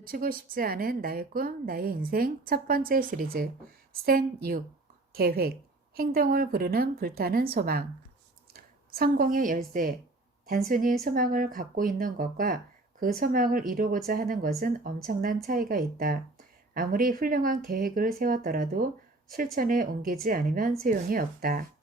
놓치고 싶지 않은 나의 꿈, 나의 인생 첫 번째 시리즈 스탠 6 계획, 행동을 부르는 불타는 소망. 성공의 열쇠. 단순히 소망을 갖고 있는 것과 그 소망을 이루고자 하는 것은 엄청난 차이가 있다. 아무리 훌륭한 계획을 세웠더라도 실천에 옮기지 않으면 소용이 없다.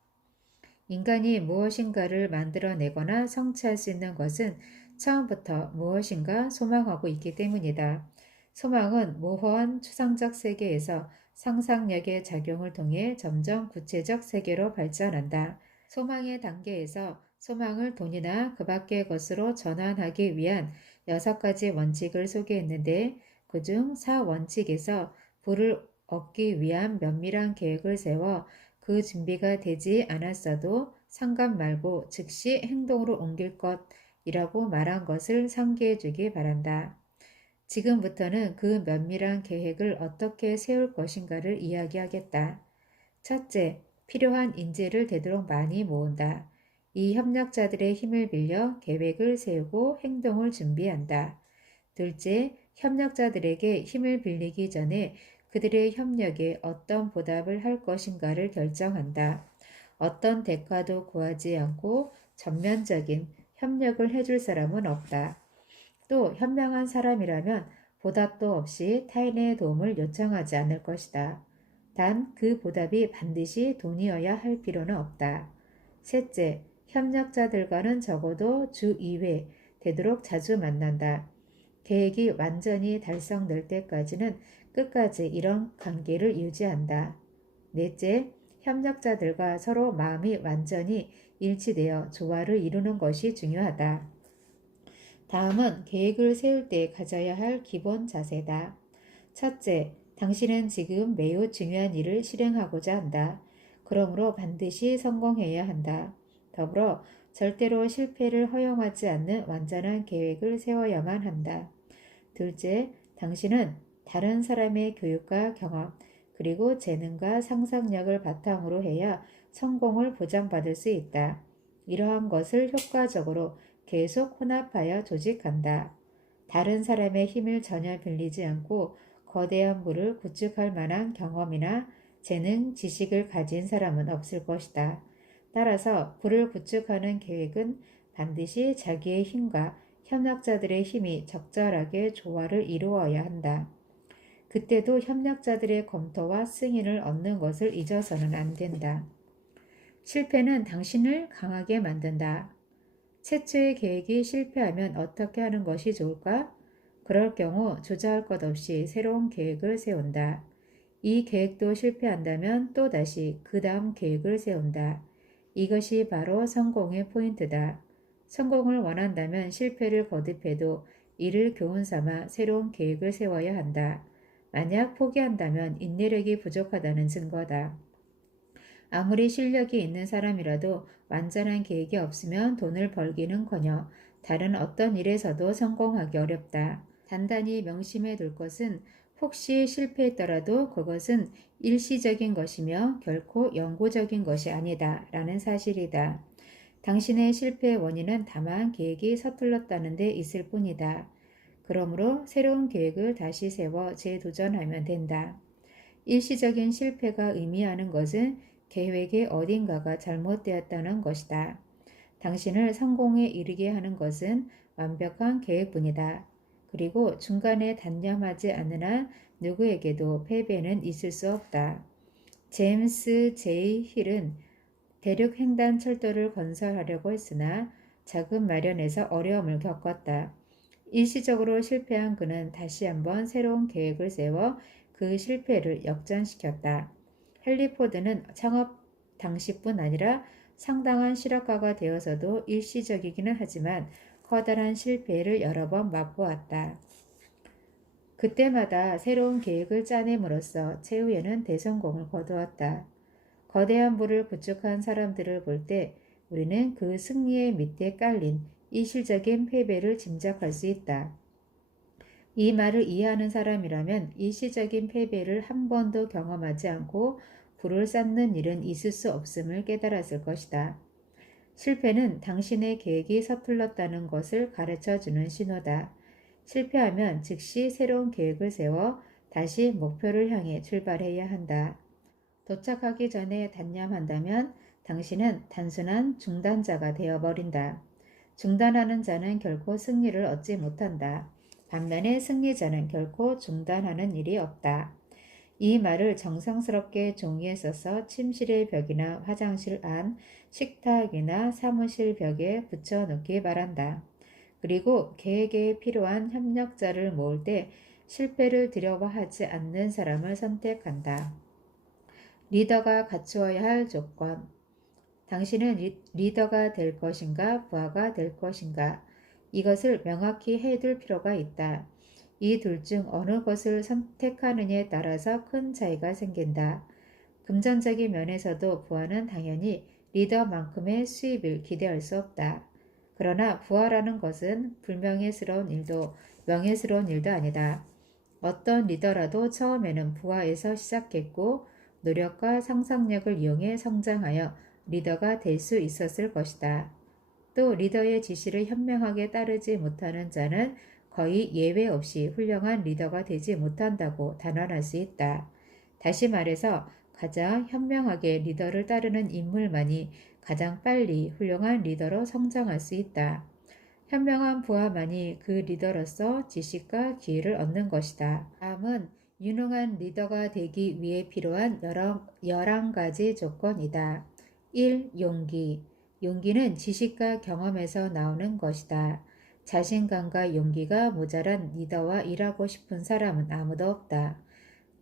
인간이 무엇인가를 만들어내거나 성취할 수 있는 것은 처음부터 무엇인가 소망하고 있기 때문이다. 소망은 모호한 추상적 세계에서 상상력의 작용을 통해 점점 구체적 세계로 발전한다. 소망의 단계에서 소망을 돈이나 그 밖의 것으로 전환하기 위한 6가지 원칙을 소개했는데 그중 4원칙에서 부를 얻기 위한 면밀한 계획을 세워 그 준비가 되지 않았어도 상관 말고 즉시 행동으로 옮길 것이라고 말한 것을 상기해 주기 바란다. 지금부터는 그 면밀한 계획을 어떻게 세울 것인가를 이야기하겠다. 첫째, 필요한 인재를 되도록 많이 모은다. 이 협력자들의 힘을 빌려 계획을 세우고 행동을 준비한다. 둘째, 협력자들에게 힘을 빌리기 전에 그들의 협력에 어떤 보답을 할 것인가를 결정한다. 어떤 대가도 구하지 않고 전면적인 협력을 해줄 사람은 없다. 또 현명한 사람이라면 보답도 없이 타인의 도움을 요청하지 않을 것이다. 단 그 보답이 반드시 돈이어야 할 필요는 없다. 셋째, 협력자들과는 적어도 주 2회 되도록 자주 만난다. 계획이 완전히 달성될 때까지는 끝까지 이런 관계를 유지한다. 넷째, 협력자들과 서로 마음이 완전히 일치되어 조화를 이루는 것이 중요하다. 다음은 계획을 세울 때 가져야 할 기본 자세다. 첫째, 당신은 지금 매우 중요한 일을 실행하고자 한다. 그러므로 반드시 성공해야 한다. 더불어 절대로 실패를 허용하지 않는 완전한 계획을 세워야만 한다. 둘째, 당신은 다른 사람의 교육과 경험, 그리고 재능과 상상력을 바탕으로 해야 성공을 보장받을 수 있다. 이러한 것을 효과적으로 계속 혼합하여 조직한다. 다른 사람의 힘을 전혀 빌리지 않고 거대한 부를 구축할 만한 경험이나 재능, 지식을 가진 사람은 없을 것이다. 따라서 부를 구축하는 계획은 반드시 자기의 힘과 협력자들의 힘이 적절하게 조화를 이루어야 한다. 그때도 협력자들의 검토와 승인을 얻는 것을 잊어서는 안 된다. 실패는 당신을 강하게 만든다. 최초의 계획이 실패하면 어떻게 하는 것이 좋을까? 그럴 경우 주저할 것 없이 새로운 계획을 세운다. 이 계획도 실패한다면 또다시 그 다음 계획을 세운다. 이것이 바로 성공의 포인트다. 성공을 원한다면 실패를 거듭해도 이를 교훈 삼아 새로운 계획을 세워야 한다. 만약 포기한다면 인내력이 부족하다는 증거다. 아무리 실력이 있는 사람이라도 완전한 계획이 없으면 돈을 벌기는커녕 다른 어떤 일에서도 성공하기 어렵다. 단단히 명심해 둘 것은 혹시 실패했더라도 그것은 일시적인 것이며 결코 영구적인 것이 아니다 라는 사실이다. 당신의 실패의 원인은 다만 계획이 서툴렀다는 데 있을 뿐이다. 그러므로 새로운 계획을 다시 세워 재도전하면 된다. 일시적인 실패가 의미하는 것은 계획의 어딘가가 잘못되었다는 것이다. 당신을 성공에 이르게 하는 것은 완벽한 계획뿐이다. 그리고 중간에 단념하지 않는 한 누구에게도 패배는 있을 수 없다. 제임스 J. 힐은 대륙 횡단 철도를 건설하려고 했으나 자금 마련에서 어려움을 겪었다. 일시적으로 실패한 그는 다시 한번 새로운 계획을 세워 그 실패를 역전시켰다. 헨리 포드는 창업 당시뿐 아니라 상당한 실업가가 되어서도 일시적이기는 하지만 커다란 실패를 여러 번 맛보았다. 그때마다 새로운 계획을 짜냄으로써 최후에는 대성공을 거두었다. 거대한 부를 구축한 사람들을 볼 때 우리는 그 승리의 밑에 깔린 일시적인 패배를 짐작할 수 있다. 이 말을 이해하는 사람이라면 일시적인 패배를 한 번도 경험하지 않고 부를 쌓는 일은 있을 수 없음을 깨달았을 것이다. 실패는 당신의 계획이 서툴렀다는 것을 가르쳐주는 신호다. 실패하면 즉시 새로운 계획을 세워 다시 목표를 향해 출발해야 한다. 도착하기 전에 단념한다면 당신은 단순한 중단자가 되어버린다. 중단하는 자는 결코 승리를 얻지 못한다. 반면에 승리자는 결코 중단하는 일이 없다. 이 말을 정성스럽게 종이에 써서 침실의 벽이나 화장실 안, 식탁이나 사무실 벽에 붙여놓기 바란다. 그리고 계획에 필요한 협력자를 모을 때 실패를 두려워하지 않는 사람을 선택한다. 리더가 갖추어야 할 조건. 당신은 리더가 될 것인가, 부하가 될 것인가? 이것을 명확히 해둘 필요가 있다. 이 둘 중 어느 것을 선택하느냐에 따라서 큰 차이가 생긴다. 금전적인 면에서도 부하는 당연히 리더만큼의 수입을 기대할 수 없다. 그러나 부하라는 것은 불명예스러운 일도 명예스러운 일도 아니다. 어떤 리더라도 처음에는 부하에서 시작했고 노력과 상상력을 이용해 성장하여 리더가 될 수 있었을 것이다. 또 리더의 지시를 현명하게 따르지 못하는 자는 거의 예외 없이 훌륭한 리더가 되지 못한다고 단언할 수 있다. 다시 말해서 가장 현명하게 리더를 따르는 인물만이 가장 빨리 훌륭한 리더로 성장할 수 있다. 현명한 부하만이 그 리더로서 지식과 기회를 얻는 것이다. 다음은 유능한 리더가 되기 위해 필요한 11가지 조건이다. 1. 용기. 용기는 지식과 경험에서 나오는 것이다. 자신감과 용기가 모자란 리더와 일하고 싶은 사람은 아무도 없다.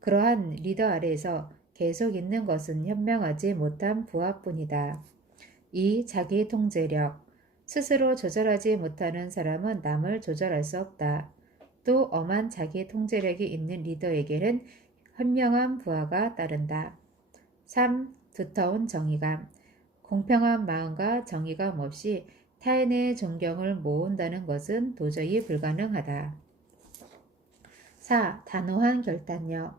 그러한 리더 아래에서 계속 있는 것은 현명하지 못한 부하뿐이다. 2. 자기 통제력. 스스로 조절하지 못하는 사람은 남을 조절할 수 없다. 또 엄한 자기 통제력이 있는 리더에게는 현명한 부하가 따른다. 3. 두터운 정의감. 공평한 마음과 정의감 없이 타인의 존경을 모은다는 것은 도저히 불가능하다. 4. 단호한 결단력.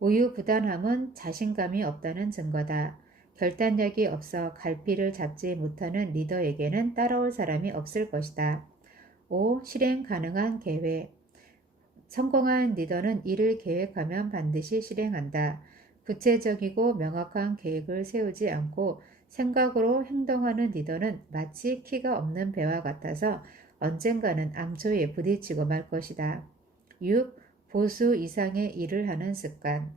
우유부단함은 자신감이 없다는 증거다. 결단력이 없어 갈피를 잡지 못하는 리더에게는 따라올 사람이 없을 것이다. 5. 실행 가능한 계획. 성공한 리더는 일을 계획하면 반드시 실행한다. 구체적이고 명확한 계획을 세우지 않고 생각으로 행동하는 리더는 마치 키가 없는 배와 같아서 언젠가는 암초에 부딪히고 말 것이다. 6. 보수 이상의 일을 하는 습관.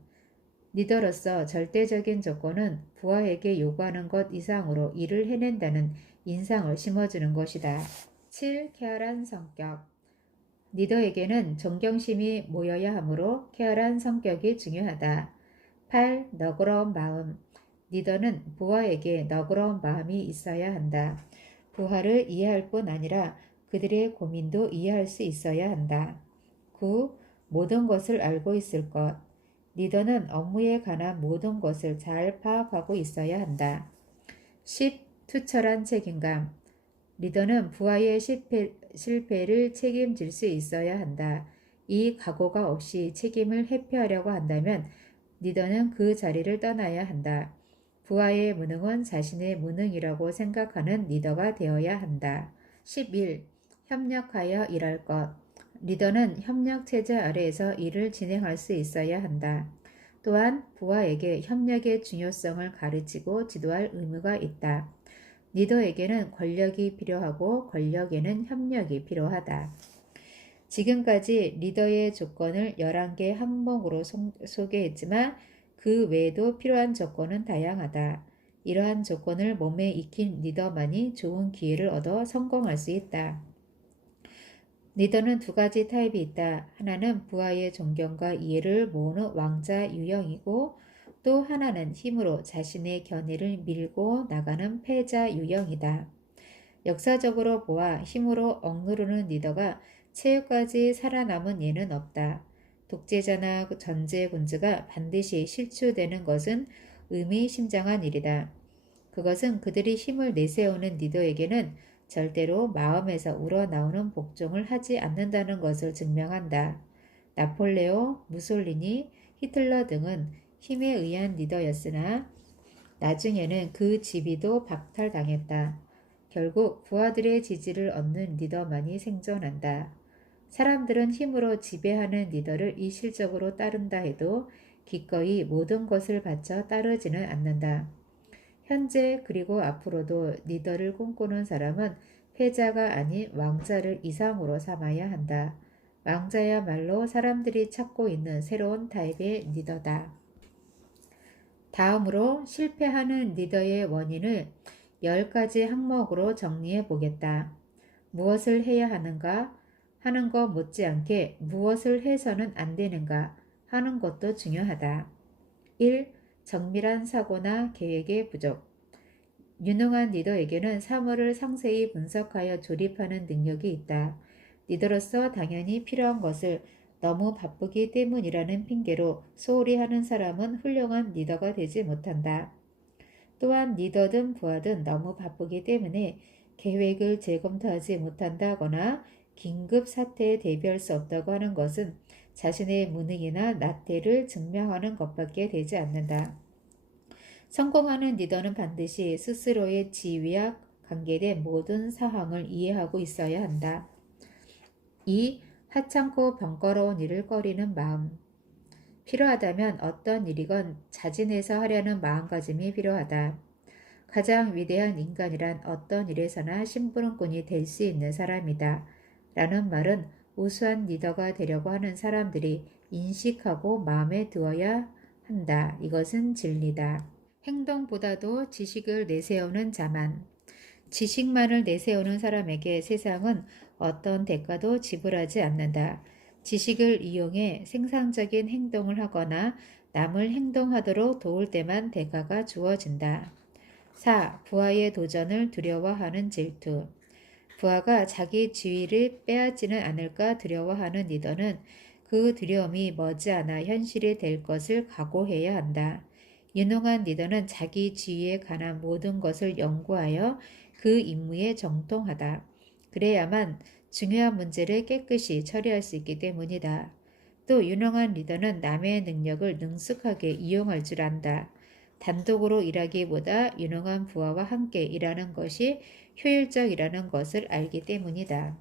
리더로서 절대적인 조건은 부하에게 요구하는 것 이상으로 일을 해낸다는 인상을 심어주는 것이다. 7. 쾌활한 성격. 리더에게는 존경심이 모여야 하므로 쾌활한 성격이 중요하다. 8. 너그러운 마음. 리더는 부하에게 너그러운 마음이 있어야 한다. 부하를 이해할 뿐 아니라 그들의 고민도 이해할 수 있어야 한다. 9. 모든 것을 알고 있을 것. 리더는 업무에 관한 모든 것을 잘 파악하고 있어야 한다. 10. 투철한 책임감. 리더는 부하의 실패를 책임질 수 있어야 한다. 이 각오가 없이 책임을 회피하려고 한다면 리더는 그 자리를 떠나야 한다. 부하의 무능은 자신의 무능이라고 생각하는 리더가 되어야 한다. 11. 협력하여 일할 것. 리더는 협력체제 아래에서 일을 진행할 수 있어야 한다. 또한 부하에게 협력의 중요성을 가르치고 지도할 의무가 있다. 리더에게는 권력이 필요하고 권력에는 협력이 필요하다. 지금까지 리더의 조건을 11개 항목으로 소개했지만 그 외에도 필요한 조건은 다양하다. 이러한 조건을 몸에 익힌 리더만이 좋은 기회를 얻어 성공할 수 있다. 리더는 2가지 타입이 있다. 하나는 부하의 존경과 이해를 모으는 왕자 유형이고 또 하나는 힘으로 자신의 견해를 밀고 나가는 패자 유형이다. 역사적으로 보아 힘으로 억누르는 리더가 최후까지 살아남은 예는 없다. 독재자나 전제군주가 반드시 실추되는 것은 의미심장한 일이다. 그것은 그들이 힘을 내세우는 리더에게는 절대로 마음에서 우러나오는 복종을 하지 않는다는 것을 증명한다. 나폴레옹, 무솔리니, 히틀러 등은 힘에 의한 리더였으나 나중에는 그 지위도 박탈당했다. 결국 부하들의 지지를 얻는 리더만이 생존한다. 사람들은 힘으로 지배하는 리더를 이실적으로 따른다 해도 기꺼이 모든 것을 바쳐 따르지는 않는다. 현재 그리고 앞으로도 리더를 꿈꾸는 사람은 패자가 아닌 왕자를 이상으로 삼아야 한다. 왕자야말로 사람들이 찾고 있는 새로운 타입의 리더다. 다음으로 실패하는 리더의 원인을 10가지 항목으로 정리해 보겠다. 무엇을 해야 하는가 하는 것 못지않게 무엇을 해서는 안 되는가 하는 것도 중요하다. 1. 정밀한 사고나 계획의 부족. 유능한 리더에게는 사물을 상세히 분석하여 조립하는 능력이 있다. 리더로서 당연히 필요한 것을 너무 바쁘기 때문이라는 핑계로 소홀히 하는 사람은 훌륭한 리더가 되지 못한다. 또한 리더든 부하든 너무 바쁘기 때문에 계획을 재검토하지 못한다거나 긴급 사태에 대비할 수 없다고 하는 것은 자신의 무능이나 나태를 증명하는 것밖에 되지 않는다. 성공하는 리더는 반드시 스스로의 지위와 관계된 모든 사항을 이해하고 있어야 한다. 2. 하찮고 번거로운 일을 꺼리는 마음. 필요하다면 어떤 일이건 자진해서 하려는 마음가짐이 필요하다. 가장 위대한 인간이란 어떤 일에서나 심부름꾼이 될 수 있는 사람이다. 라는 말은 우수한 리더가 되려고 하는 사람들이 인식하고 마음에 두어야 한다. 이것은 진리다. 행동보다도 지식을 내세우는 자만. 지식만을 내세우는 사람에게 세상은 어떤 대가도 지불하지 않는다. 지식을 이용해 생산적인 행동을 하거나 남을 행동하도록 도울 때만 대가가 주어진다. 4. 부하의 도전을 두려워하는 질투. 부하가 자기 지위를 빼앗지는 않을까 두려워하는 리더는 그 두려움이 머지않아 현실이 될 것을 각오해야 한다. 유능한 리더는 자기 지위에 관한 모든 것을 연구하여 그 임무에 정통하다. 그래야만 중요한 문제를 깨끗이 처리할 수 있기 때문이다. 또 유능한 리더는 남의 능력을 능숙하게 이용할 줄 안다. 단독으로 일하기보다 유능한 부하와 함께 일하는 것이 효율적이라는 것을 알기 때문이다.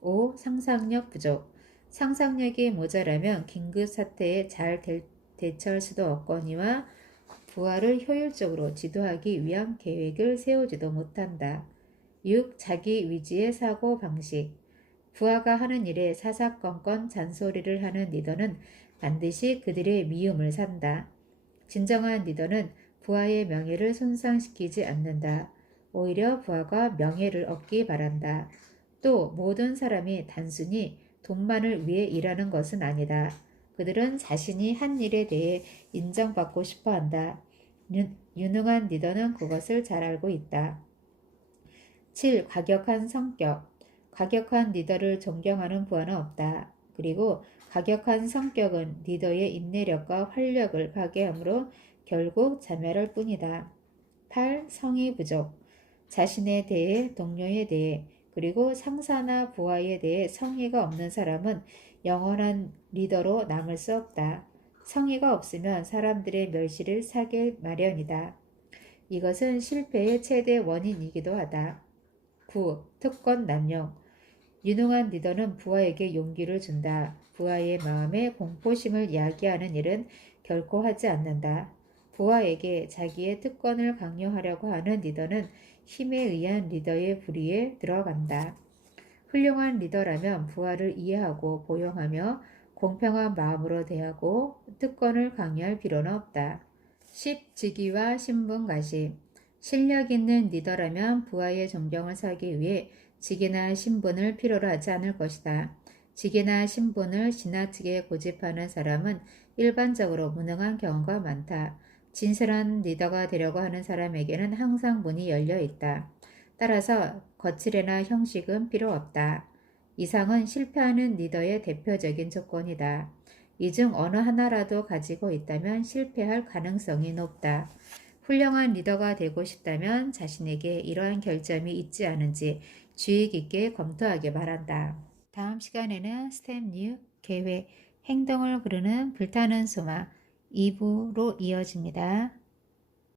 5. 상상력 부족. 상상력이 모자라면 긴급 사태에 잘 대처할 수도 없거니와 부하를 효율적으로 지도하기 위한 계획을 세우지도 못한다. 6. 자기 위주의 사고 방식. 부하가 하는 일에 사사건건 잔소리를 하는 리더는 반드시 그들의 미움을 산다. 진정한 리더는 부하의 명예를 손상시키지 않는다. 오히려 부하가 명예를 얻기 바란다. 또 모든 사람이 단순히 돈만을 위해 일하는 것은 아니다. 그들은 자신이 한 일에 대해 인정받고 싶어 한다. 유능한 리더는 그것을 잘 알고 있다. 7. 과격한 성격. 과격한 리더를 존경하는 부하는 없다. 그리고 과격한 성격은 리더의 인내력과 활력을 파괴하므로 결국 자멸할 뿐이다. 8. 성의 부족. 자신에 대해, 동료에 대해, 그리고 상사나 부하에 대해 성의가 없는 사람은 영원한 리더로 남을 수 없다. 성의가 없으면 사람들의 멸시를 사게 마련이다. 이것은 실패의 최대 원인이기도 하다. 9. 특권 남용. 유능한 리더는 부하에게 용기를 준다. 부하의 마음에 공포심을 야기하는 일은 결코 하지 않는다. 부하에게 자기의 특권을 강요하려고 하는 리더는 힘에 의한 리더의 불의에 들어간다. 훌륭한 리더라면 부하를 이해하고 포용하며 공평한 마음으로 대하고 특권을 강요할 필요는 없다. 10. 직위와 신분 가심. 실력 있는 리더라면 부하의 존경을 사기 위해 직이나 신분을 필요로 하지 않을 것이다. 직이나 신분을 지나치게 고집하는 사람은 일반적으로 무능한 경우가 많다. 진실한 리더가 되려고 하는 사람에게는 항상 문이 열려 있다. 따라서 거칠애나 형식은 필요 없다. 이상은 실패하는 리더의 대표적인 조건이다. 이 중 어느 하나라도 가지고 있다면 실패할 가능성이 높다. 훌륭한 리더가 되고 싶다면 자신에게 이러한 결점이 있지 않은지 주의 깊게 검토하기 바란다. 다음 시간에는 스텝 6 계획, 행동을 부르는 불타는 소망 2부로 이어집니다.